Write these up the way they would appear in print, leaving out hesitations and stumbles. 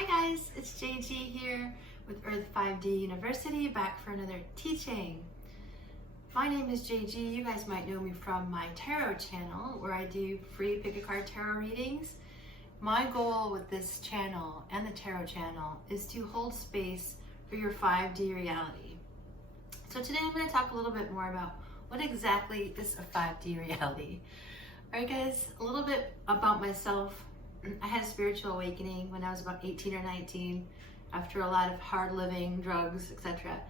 Hi guys, it's JG here with Earth 5D University, back for another teaching. My name is JG. You guys might know me from my tarot channel where I do free pick a card tarot readings. My goal with this channel and the tarot channel is to hold space for your 5D reality. So today I'm going to talk a little bit more about what exactly is a 5D reality. Alright guys, a little bit about myself. I had a spiritual awakening when I was about 18 or 19 after a lot of hard living, drugs, etc.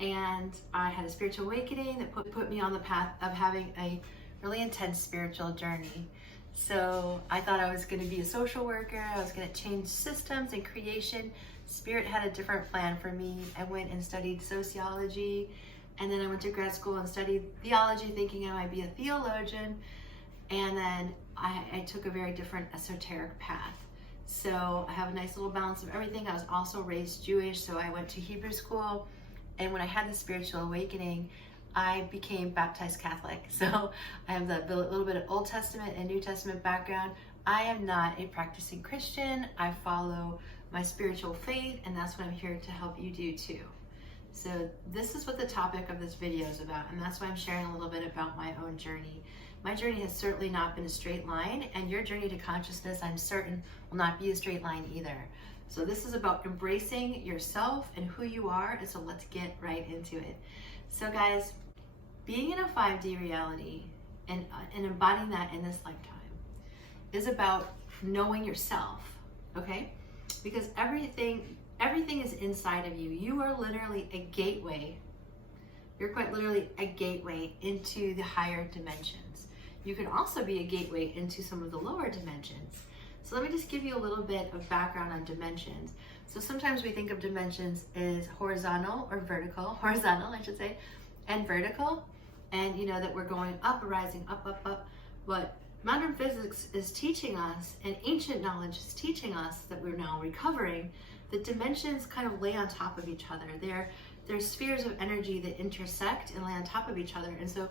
And I had a spiritual awakening that put me on the path of having a really intense spiritual journey. So I thought I was going to be a social worker, I was going to change systems and creation. Spirit had a different plan for me. I went and studied sociology, and then I went to grad school and studied theology thinking I might be a theologian. And then I took a very different esoteric path. So I have a nice little balance of everything. I was also raised Jewish, so I went to Hebrew school. And when I had the spiritual awakening, I became baptized Catholic. So I have that little bit of Old Testament and New Testament background. I am not a practicing Christian. I follow my spiritual faith, and that's what I'm here to help you do too. So this is what the topic of this video is about, and that's why I'm sharing a little bit about my own journey. My journey has certainly not been a straight line, and your journey to consciousness, I'm certain, will not be a straight line either. So this is about embracing yourself and who you are, and so let's get right into it. So guys, being in a 5D reality and embodying that in this lifetime is about knowing yourself, okay? Because everything is inside of you. You are literally a gateway. You're quite literally a gateway into the higher dimensions. You can also be a gateway into some of the lower dimensions. So let me just give you a little bit of background on dimensions. So sometimes we think of dimensions as horizontal or vertical, horizontal I should say, and vertical. And you know that we're going up, rising, up, up, up. But modern physics is teaching us, and ancient knowledge is teaching us that we're now recovering, that dimensions kind of lay on top of each other. They're spheres of energy that intersect and lay on top of each other. And so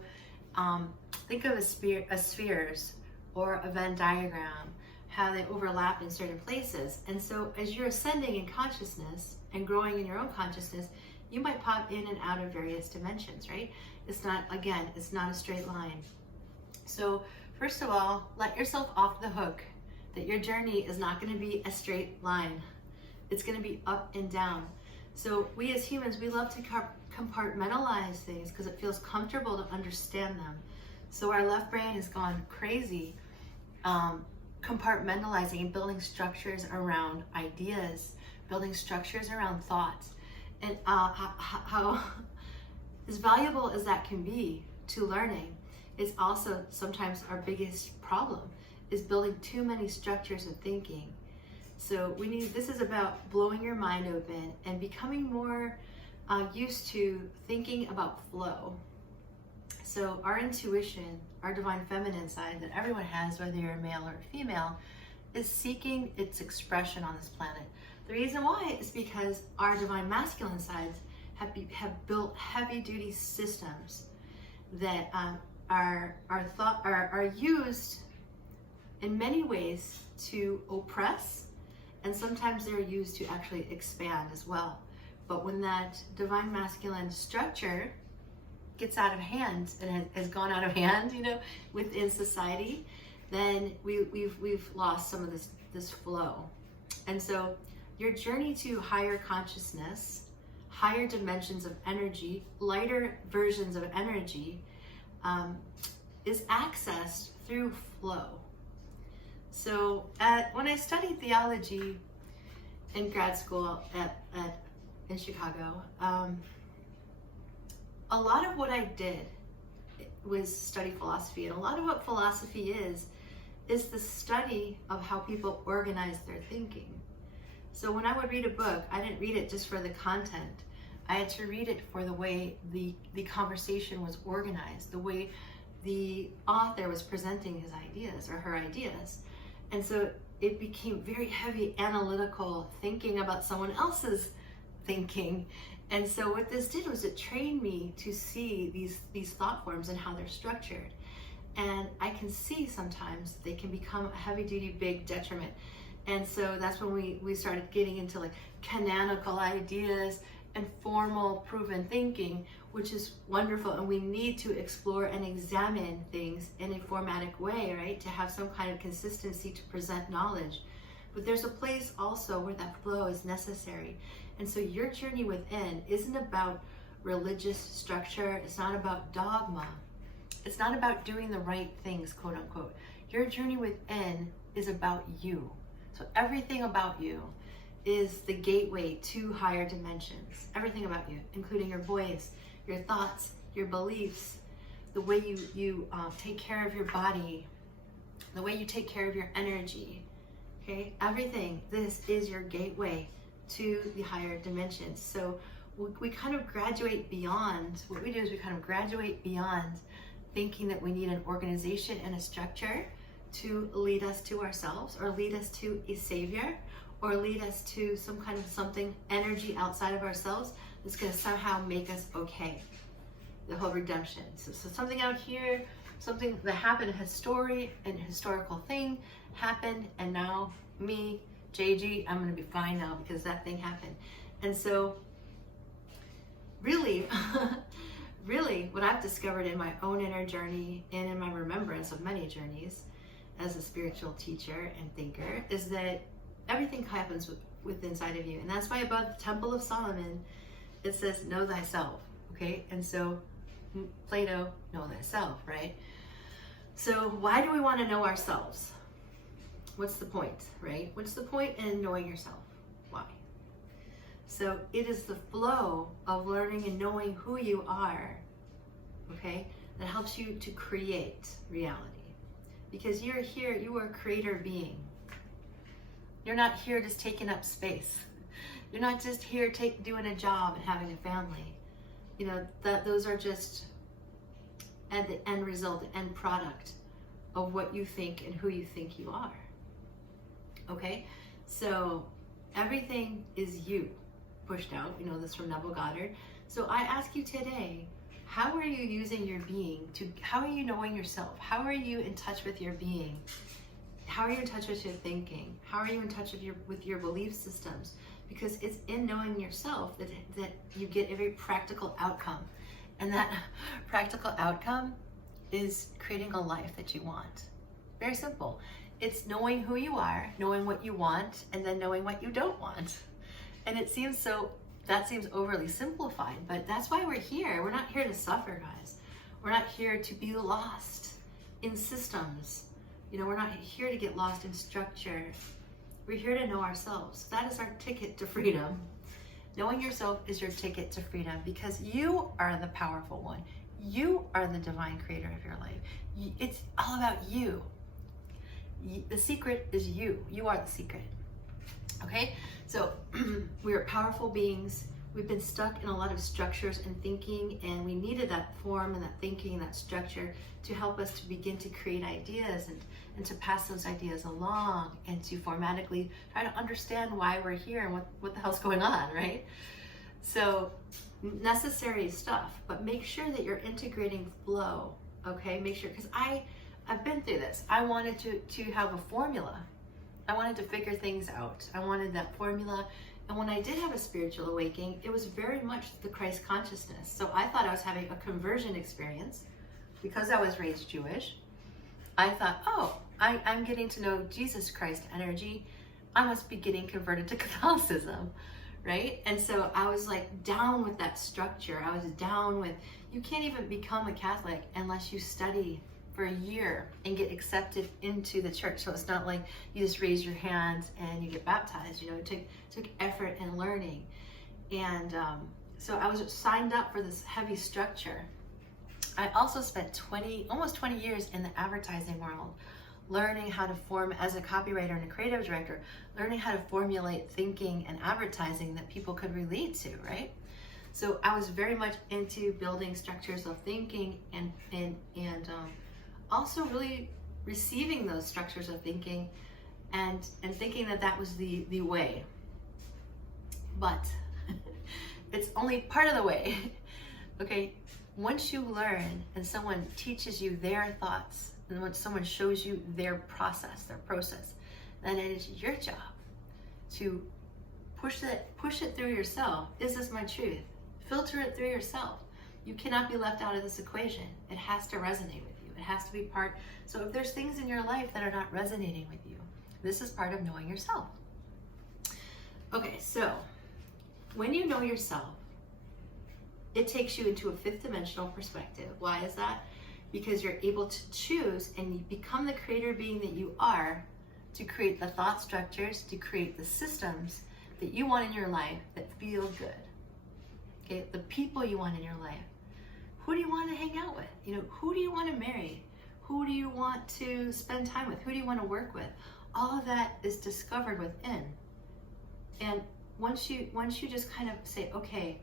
think of spheres or a Venn diagram, how they overlap in certain places. And so as you're ascending in consciousness and growing in your own consciousness, you might pop in and out of various dimensions, right? It's not a straight line. So first of all, let yourself off the hook that your journey is not going to be a straight line. It's going to be up and down. So we as humans, we love to compartmentalize things because it feels comfortable to understand them. So our left brain has gone crazy, compartmentalizing and building structures around ideas, building structures around thoughts. And how as valuable as that can be to learning, is also sometimes our biggest problem, is building too many structures of thinking. So this is about blowing your mind open and becoming more used to thinking about flow. So our intuition, our divine feminine side that everyone has, whether you're a male or a female, is seeking its expression on this planet. The reason why is because our divine masculine sides have built heavy duty systems that are used in many ways to oppress, and sometimes they're used to actually expand as well. But when that divine masculine structure gets out of hand and has gone out of hand, within society, then we've lost some of this flow. And so your journey to higher consciousness, higher dimensions of energy, lighter versions of energy, is accessed through flow. So when I studied theology in grad school in Chicago, a lot of what I did was study philosophy. And a lot of what philosophy is the study of how people organize their thinking. So when I would read a book, I didn't read it just for the content. I had to read it for the way the conversation was organized, the way the author was presenting his ideas or her ideas. And so it became very heavy analytical thinking about someone else's thinking. And so what this did was it trained me to see these thought forms and how they're structured. And I can see sometimes they can become a heavy duty big detriment. And so that's when we started getting into like canonical ideas and formal proven thinking, which is wonderful. And we need to explore and examine things in a formatic way, right? To have some kind of consistency to present knowledge. But there's a place also where that flow is necessary. And so your journey within isn't about religious structure. It's not about dogma. It's not about doing the right things, quote unquote. Your journey within is about you. So everything about you is the gateway to higher dimensions. Everything about you, including your voice, your thoughts, your beliefs, the way you take care of your body, the way you take care of your energy. Okay, everything. This is your gateway to the higher dimensions. So we kind of graduate beyond. What we do is we kind of graduate beyond thinking that we need an organization and a structure to lead us to ourselves, or lead us to a savior, or lead us to some kind of something, energy outside of ourselves that's going to somehow make us okay. The whole redemption. So something out here, something that happened, a story, an historical thing happened, and now me, JG, I'm going to be fine now because that thing happened. And so really, really what I've discovered in my own inner journey and in my remembrance of many journeys as a spiritual teacher and thinker is that everything happens with inside of you. And that's why above the Temple of Solomon, it says, know thyself. Okay. And so Plato, know thyself, right? So why do we want to know ourselves? What's the point, right? What's the point in knowing yourself? Why? So it is the flow of learning and knowing who you are, okay, that helps you to create reality. Because you're here, you are a creator being. You're not here just taking up space. You're not just here doing a job and having a family. You know, those are just at the end result, the end product of what you think and who you think you are. Okay? So everything is you pushed out. You know this from Neville Goddard. So I ask you today, how are you using your being how are you knowing yourself? How are you in touch with your being? How are you in touch with your thinking? How are you in touch with your belief systems? Because it's in knowing yourself that you get a very practical outcome. And that practical outcome is creating a life that you want. Very simple. It's knowing who you are, knowing what you want, and then knowing what you don't want. And that seems overly simplified, but that's why we're here. We're not here to suffer, guys. We're not here to be lost in systems. You know, we're not here to get lost in structure. We're here to know ourselves. That is our ticket to freedom. Knowing yourself is your ticket to freedom because you are the powerful one. You are the divine creator of your life. It's all about you. The secret is you. You are the secret. Okay? So we are powerful beings. We've been stuck in a lot of structures and thinking, and we needed that form and that thinking and that structure to help us to begin to create ideas and to pass those ideas along and to formatically try to understand why we're here and what the hell's going on, right? So necessary stuff, but make sure that you're integrating flow, okay? Make sure, because I've been through this. I wanted to have a formula. I wanted to figure things out. I wanted that formula. And when I did have a spiritual awakening, it was very much the Christ consciousness. So I thought I was having a conversion experience because I was raised Jewish. I thought, oh, I'm getting to know Jesus Christ energy. I must be getting converted to Catholicism, right? And so I was like down with that structure. I was down with, you can't even become a Catholic unless you study for a year and get accepted into the church. So it's not like you just raise your hands and you get baptized. You know, it took effort and learning. And so I was signed up for this heavy structure. I also spent almost 20 years in the advertising world, learning how to form as a copywriter and a creative director, learning how to formulate thinking and advertising that people could relate to, right? So I was very much into building structures of thinking and also really receiving those structures of thinking and thinking that was the way. But it's only part of the way. Okay, once you learn and someone teaches you their thoughts, and when someone shows you their process, then it is your job to push it through yourself. Is this my truth? Filter it through yourself. You cannot be left out of this equation. It has to resonate with you. It has to be part. So if there's things in your life that are not resonating with you, this is part of knowing yourself. Okay, so when you know yourself, it takes you into a fifth dimensional perspective. Why is that? Because you're able to choose and you become the creator being that you are, to create the thought structures, to create the systems that you want in your life that feel good. Okay, the people you want in your life. Who do you want to hang out with? You know, who do you want to marry? Who do you want to spend time with? Who do you want to work with? All of that is discovered within. And once you just kind of say, okay,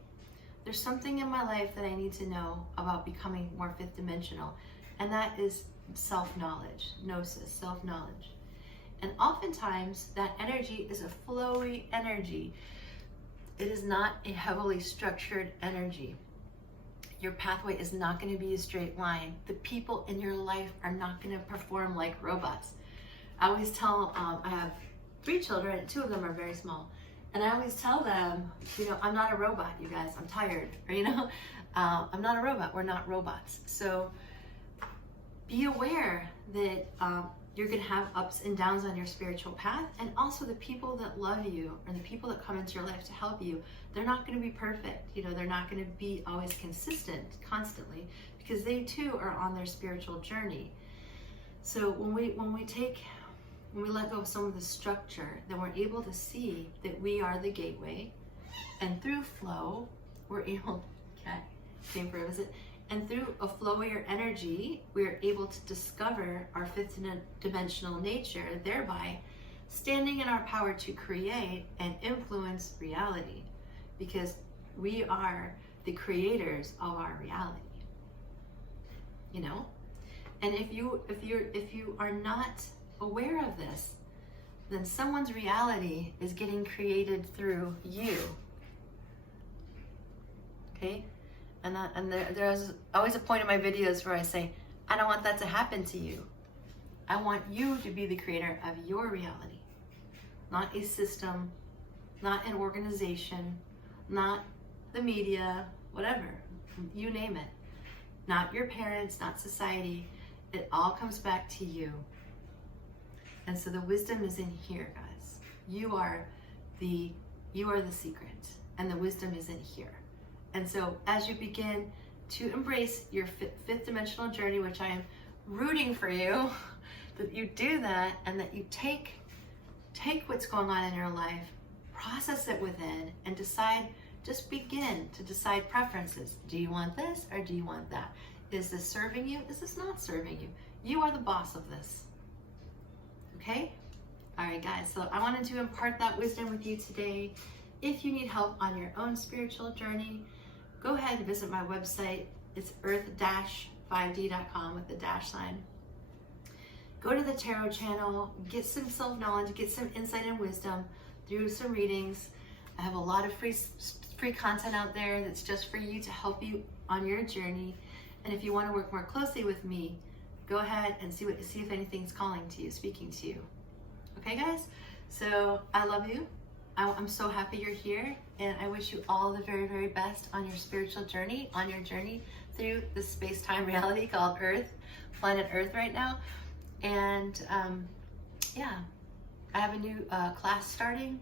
there's something in my life that I need to know about becoming more fifth dimensional, and that is self-knowledge, gnosis, self-knowledge. And oftentimes that energy is a flowy energy. It is not a heavily structured energy. Your pathway is not going to be a straight line. The people in your life are not going to perform like robots. I always tell, I have 3 children, 2 of them are very small. And I always tell them, you know, I'm not a robot, you guys, I'm tired. Or, you know, I'm not a robot, we're not robots. So be aware that you're gonna have ups and downs on your spiritual path, and also the people that love you and the people that come into your life to help you, they're not gonna be perfect. You know, they're not gonna be always consistent constantly, because they too are on their spiritual journey. So when we let go of some of the structure, then we're able to see that we are the gateway, and through flow, we're able, okay, came for a visit, and through a flowier energy, we're able to discover our fifth dimensional nature, thereby standing in our power to create and influence reality, because we are the creators of our reality, you know? And if you are not aware of this, then someone's reality is getting created through you. Okay? And there's always a point in my videos where I say, I don't want that to happen to you. I want you to be the creator of your reality. Not a system, not an organization, not the media, whatever. You name it. Not your parents, not society. It all comes back to you. And so the wisdom is in here, guys. You are the secret, and the wisdom is in here. And so as you begin to embrace your fifth dimensional journey, which I am rooting for you, that you do that, and that you take what's going on in your life, process it within, and just begin to decide preferences. Do you want this or do you want that? Is this serving you? Is this not serving you? You are the boss of this. Okay? All right, guys. So I wanted to impart that wisdom with you today. If you need help on your own spiritual journey, go ahead and visit my website. It's earth-5d.com with the dash sign. Go to the tarot channel, get some self-knowledge, get some insight and wisdom through some readings. I have a lot of free content out there that's just for you to help you on your journey. And if you want to work more closely with me, go ahead and see if anything's calling to you, speaking to you. Okay, guys? So I love you. I'm so happy you're here, and I wish you all the very, very best on your spiritual journey, on your journey through the space-time reality called Earth, planet Earth right now. And yeah, I have a new class starting.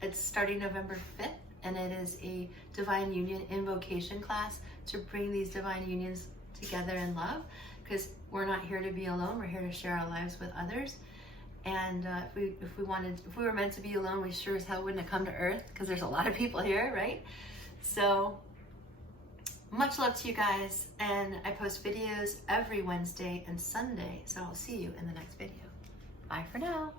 It's starting November 5th, and it is a Divine Union Invocation class to bring these divine unions together in love, because we're not here to be alone, we're here to share our lives with others. And if we were meant to be alone, we sure as hell wouldn't have come to Earth, because there's a lot of people here, right? So much love to you guys, and I post videos every Wednesday and Sunday, so I'll see you in the next video. Bye for now.